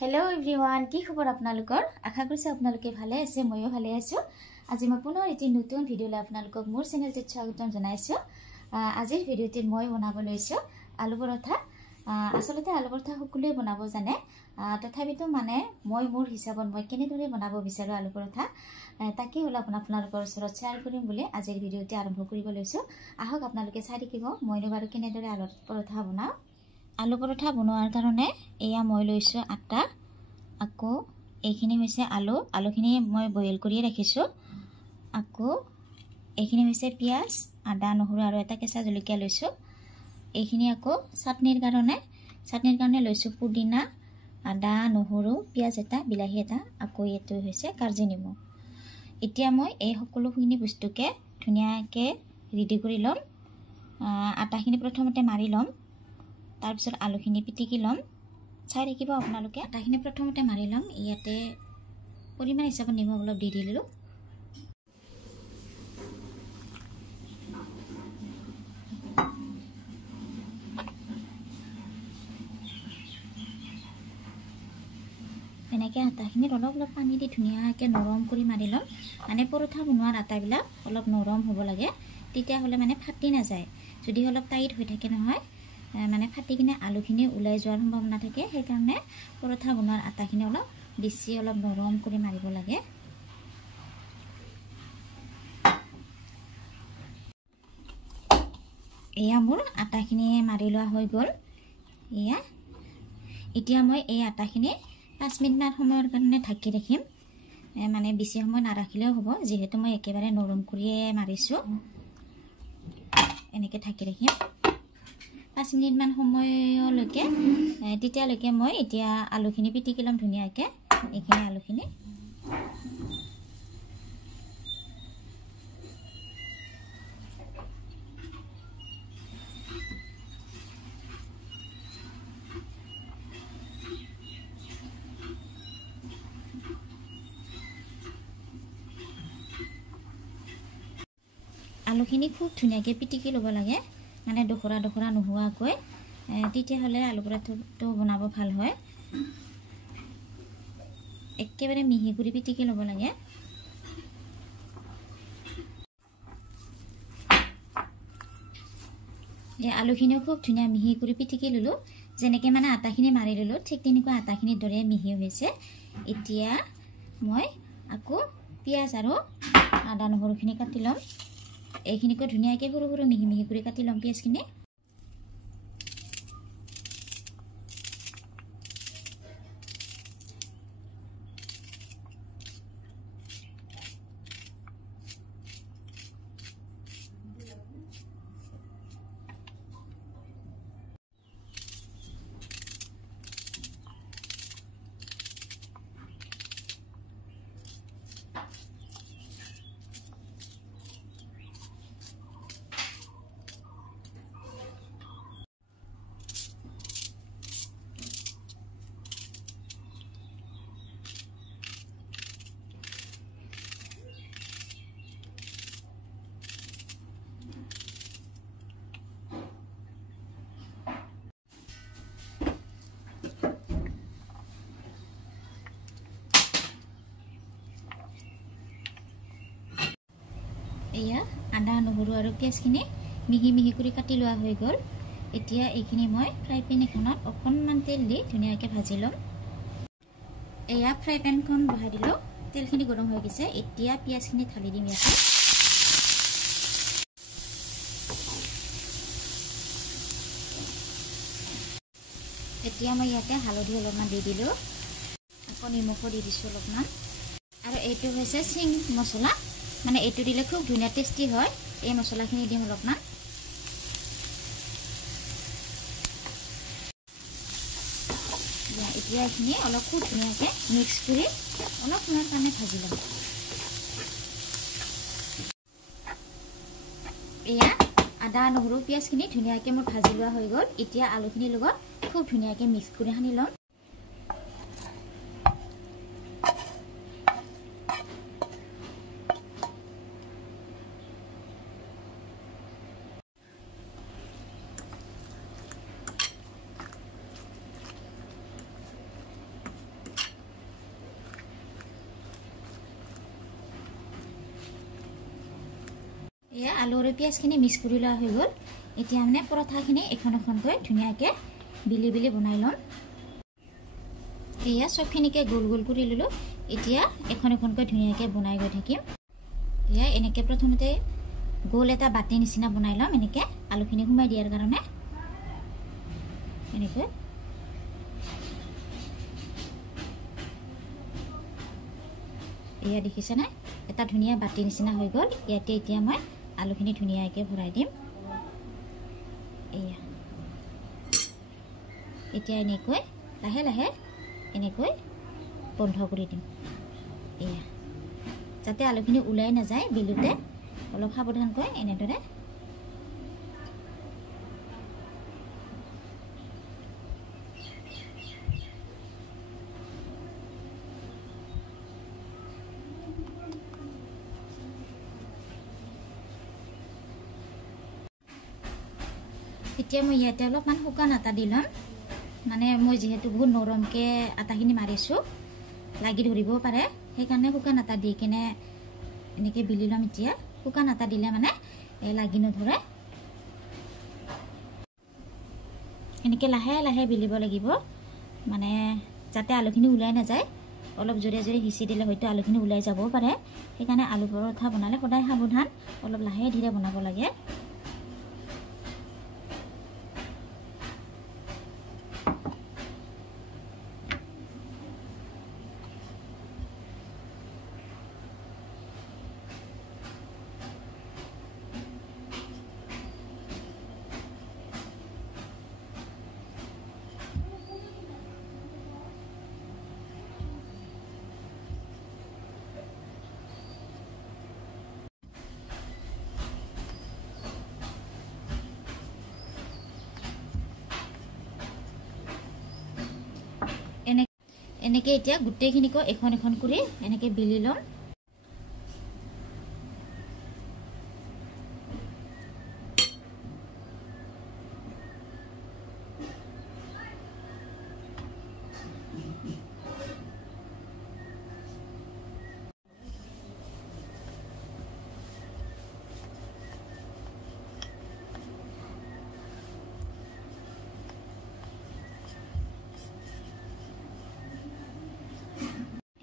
Hello everyone কি খবৰ আপোনালোকৰ আশা কৰিছো আপোনালোকে ভালে আছে ময়ো ভালে আছো আজি মই পুনৰ এটি নতুন ভিডিও লৈ আপোনালোকক মোৰ চেনেলটোত স্বাগতম জনাইছো আজিৰ ভিডিওটিত মই বনাব লৈছো আলু পৰঠা আসলতে আলু পৰঠা সকলোৱে বনাব জানে তথাপিতো মানে মই মোৰ হিচাপত মই কেনেদৰে বনাব বিচাৰো আলু পৰঠা তাকে হল আপোনালোকৰ ওচৰত শ্বেয়াৰ কৰিম বুলি আজিৰ ভিডিওটি আৰম্ভ কৰিব লৈছো আহক আপোনালোকে চাই দেখিব মইনো বাৰু কেনেদৰে আলু পৰঠা বনাও आलू परोठा बनवार कारणे एया মই লৈছো আটা আকো এইখিনি হৈছে আলুখিনি মই বইল কৰি ৰাখিছো আকো এইখিনি হৈছে পিয়াজ আদা নহৰু আৰু এটা কেঁচা জলকীয়া লৈছো এইখিনি আকো চাটনিৰ কাৰণে লৈছো পুদিনা আদা নহৰু পিয়াজ এটা বিলাহী এটা আকো এটো হৈছে কাৰ্জি নেমু এতিয়া মই এই সকলোখিনি বস্তুকে ধুনিয়াকে ৰেডি কৰি লম আটাখিনি প্ৰথমতে মাৰি লম तार पिছত आलुखिनि पिटिकी लम চাই দেখিব আপোনালোকে আটাখিনি প্ৰথমতে মাৰি লম ইয়াতে পৰিমাণ হিচাপত নিমখ অলপ দি দিলো এনেকৈ আটাখিনি অলপ পানী দি ধুনিয়াকৈ নৰম কৰি মাৰি লম মানে পৰঠা বনোৱাৰ আটাবিলাক অলপ নৰম হ'ব লাগে তেতিয়া হলে মানে ফাটি নাযায় যদি অলপ টাইট হৈ থাকে নহয় মানে ফাটি কিনে আলুখিনি উলাই যোৱাৰ সম্ভাৱনা থাকে সেই কাৰণে পৰঠা বনোৱাৰ আটাখিনি অলপ বেছি অলপ নৰম কৰি মাৰিব লাগে এয়া মোৰ আটাখিনি মাৰি লোৱা হৈ গল এয়া এতিয়া মই এই আটাখিনি 5 মিনিট মান সময়ৰ কাৰণে ঢাকি ৰাখিম মানে বেছি সময় নাৰাখিলেও হ'ব যেহেতু মই একেবাৰে নৰম কৰিয়ে মাৰিছো এনেকৈ ঢাকি ৰাখিম 5 মিনিট মান সময়লৈকে তেতিয়ালৈকে মই এতিয়া আলুখিনি পিটিকি লম ধুনিয়াকে এইখিনি আলুখিনি আলুখিনি খুব ধুনিয়াকে পিটিকি লব লাগে মানে ডখৰা নোহোৱাকৈ তেতিয়া হলে আলু পৰঠাটো বনাব ভাল হয় একেবাৰে মিহি কৰি পিটিকি লব লাগে এই আলুখিনি খুব ধুনিয়া মিহি কৰি পিটিকি ললো যেনেকৈ মানে আটাখিনি মাৰি ললো ঠিক তেনেকৈ আটাখিনিৰ দৰে মিহি হৈছে এতিয়া মই আকৌ পিয়াজ আৰু আদা নহৰুখিনি কাটি লম এইখিনিকো ধুনিয়াকৈ সৰু মিহি কৰি কাটি লম পিয়াজখিনি এয়া আদা নহৰু আৰু পিয়াজখিনি মিহি কৰি কাটি লোৱা হৈ গল এতিয়া এইখিনি মই ফ্ৰাই পেন এখনত অকণমান তেল দি ধুনিয়াকৈ ভাজি লম এয়া ফ্ৰাই পেনখন বহাই দিলো তেলখিনি গৰম হৈ গৈছে এতিয়া পিয়াজখিনি ঢালি দিম ইয়াতে এতিয়া মই ইয়াতে হালধি অলপমান দি দিলো আকৌ নিমখ দি দিছো অলপমান আৰু এইটো হৈছে চিং মছলা মানে এইটো দিলে খুব ধুনিয়া টেস্টি হয় এই মছলাখিনি দিম অলপমান এতিয়া এইখিনি অলপ খুব ধুনিয়াকৈ মিক্স কৰি অলপ সময়ৰ কাৰণে ভাজি লম এয়া আদা নহৰু পিয়াজখিনি ধুনিয়াকৈ মোৰ ভাজি লোৱা হৈ গল এতিয়া আলুখিনিৰ লগত খুব ধুনিয়াকৈ মিক্স কৰি সানি লম এয়া আলু আৰু পিঁয়াজখিনি মিক্স কৰি লোৱা হৈ গ'ল। এতিয়া মানে পৰঠাখিনি এখন এখনকৈ ধুনীয়াকৈ বিলি বিলি বনাই ল'ম। এয়া চবখিনিকে গোল গোল কৰি ল'লোঁ। এতিয়া এখন এখনকৈ ধুনীয়াকৈ বনাই গৈ থাকিম। এয়া এনেকৈ প্ৰথমতে গোল এটা বাতি নিচিনা বনাই ল'ম। এনেকৈ আলুখিনি সোমাই দিয়াৰ কাৰণে এনেকৈ এয়া দেখিছেনে এটা ধুনীয়া বাতি নিচিনা হৈ গ'ল। ইয়াতে এতিয়া মই আলুখিনি ধুনীয়াকৈ ভৰাই দিম। এয়া এতিয়া এনেকৈ লাহে লাহে এনেকৈ বন্ধ কৰি দিম। এয়া যাতে আলুখিনি ওলাই নাযায় বিলুতে অলপ সাৱধানকৈ এনেদৰে এতিয়া মই ইয়াতে অলপমান শুকান আটা দি ল'ম। মানে মই যিহেতু বহুত নৰমকৈ আটাখিনি মাৰিছোঁ লাগি ধৰিবও পাৰে, সেইকাৰণে শুকান আটা দি কিনে এনেকৈ বিলি ল'ম। এতিয়া শুকান আটা দিলে মানে লাগি নধৰে। এনেকৈ লাহে লাহে বিলিব লাগিব, মানে যাতে আলুখিনি ওলাই নাযায়। অলপ জোৰে জোৰে সিঁচি দিলে হয়তো আলুখিনি ওলাই যাবও পাৰে। সেইকাৰণে আলু পৰঠা বনালে সদায় সাৱধান, অলপ লাহে ধীৰে বনাব লাগে। এনেকৈ এতিয়া গোটেইখিনিকো এখন এখন কৰি এনেকৈ বিলি ল'ম।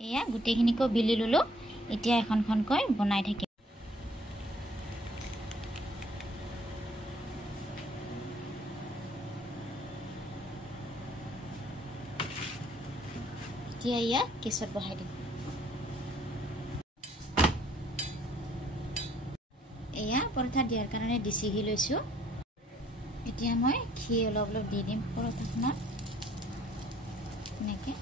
এয়া গোটেইখিনিকো বিলি ল'লোঁ। এতিয়া এখন এখনকৈ বনাই থাকিম। এতিয়া এয়া গেছত বহাই দিম। এয়া পৰঠা দিয়াৰ কাৰণে ডিচি ঘি লৈছোঁ। এতিয়া মই ঘি অলপ অলপ দি দিম পৰঠাখনত এনেকৈ।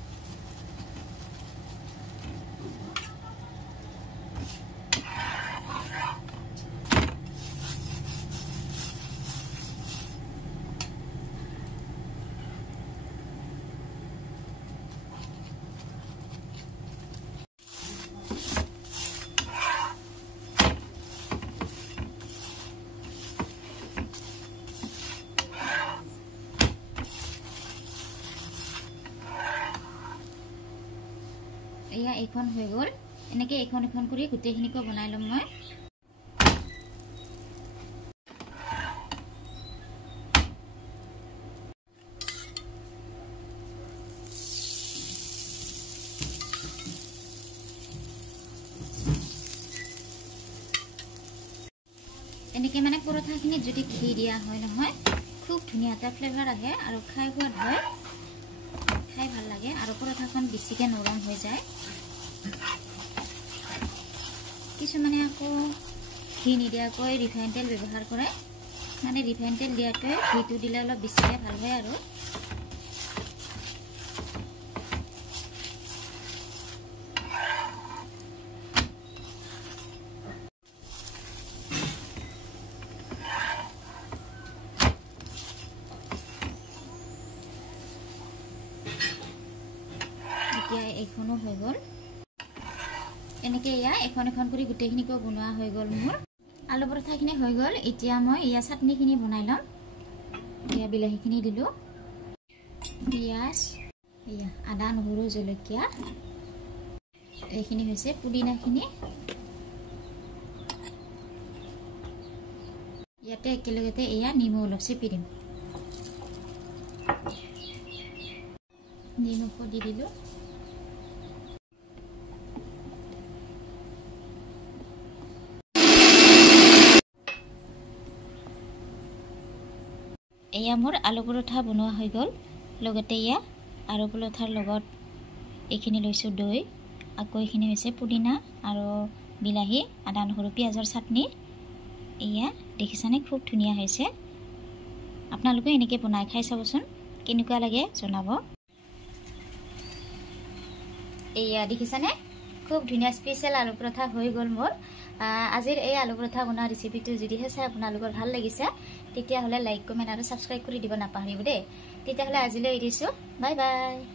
এয়া এইখন হৈ গ'ল। এনেকৈ এইখন এখন কৰি গোটেইখিনিকো বনাই ল'ম মই। এনেকৈ মানে পৰঠাখিনিত যদি ঘি দিয়া হয় নহয়, খুব ধুনীয়া এটা ফ্লেভাৰ আহে আৰু খাই সোৱাদ হয়, খাই ভাল লাগে আৰু পৰঠাখন বেছিকৈ নৰম হৈ যায়। কিছুমানে আকৌ ঘি নিদিয়াকৈ ৰিফাইন তেল ব্যৱহাৰ কৰে। মানে ৰিফাইন তেল দিয়াতকৈ ঘিটো দিলে অলপ বেছিকৈ ভাল হয় আৰু। এতিয়া এইখনো হৈ গ'ল। এনেকৈ এয়া এখন এখন কৰি গোটেইখিনিকো বনোৱা হৈ গ'ল মোৰ। আলু পৰঠাখিনি হৈ গ'ল। এতিয়া মই এয়া চাটনিখিনি বনাই ল'ম। এয়া বিলাহীখিনি দিলোঁ, পিঁয়াজ, এয়া আদা নহৰু জলকীয়া, এইখিনি হৈছে পুদিনাখিনি, ইয়াতে একেলগতে এয়া নিমু অলপ চেপি দিম নিমু দি দিলো এয়া মোৰ আলু পৰঠা বনোৱা হৈ গ'ল লগতে এয়া আলু পৰঠাৰ লগত এইখিনি লৈছো দৈ আকৌ এইখিনি হৈছে পুদিনা আৰু বিলাহী আদা নহৰু পিয়াজৰ চাটনি এয়া দেখিছানে খুব ধুনীয়া হৈছে আপোনালোকে এনেকৈ বনাই খাই চাবচোন কেনেকুৱা লাগে জনাব এয়া দেখিছানে খুব ধুনীয়া স্পেশাল আলু পৰঠা হৈ গ'ল মোৰ আজিৰ এই আলু পৰঠা বনোৱা ৰেচিপিটো যদিহে চাই আপোনালোকৰ ভাল লাগিছে তেতিয়াহ'লে লাইক কমেণ্ট আৰু সাবস্ক্ৰাইব কৰি দিব নাপাহৰিব দেই তেতিয়াহ'লে আজিলৈ এৰিছো বাই বাই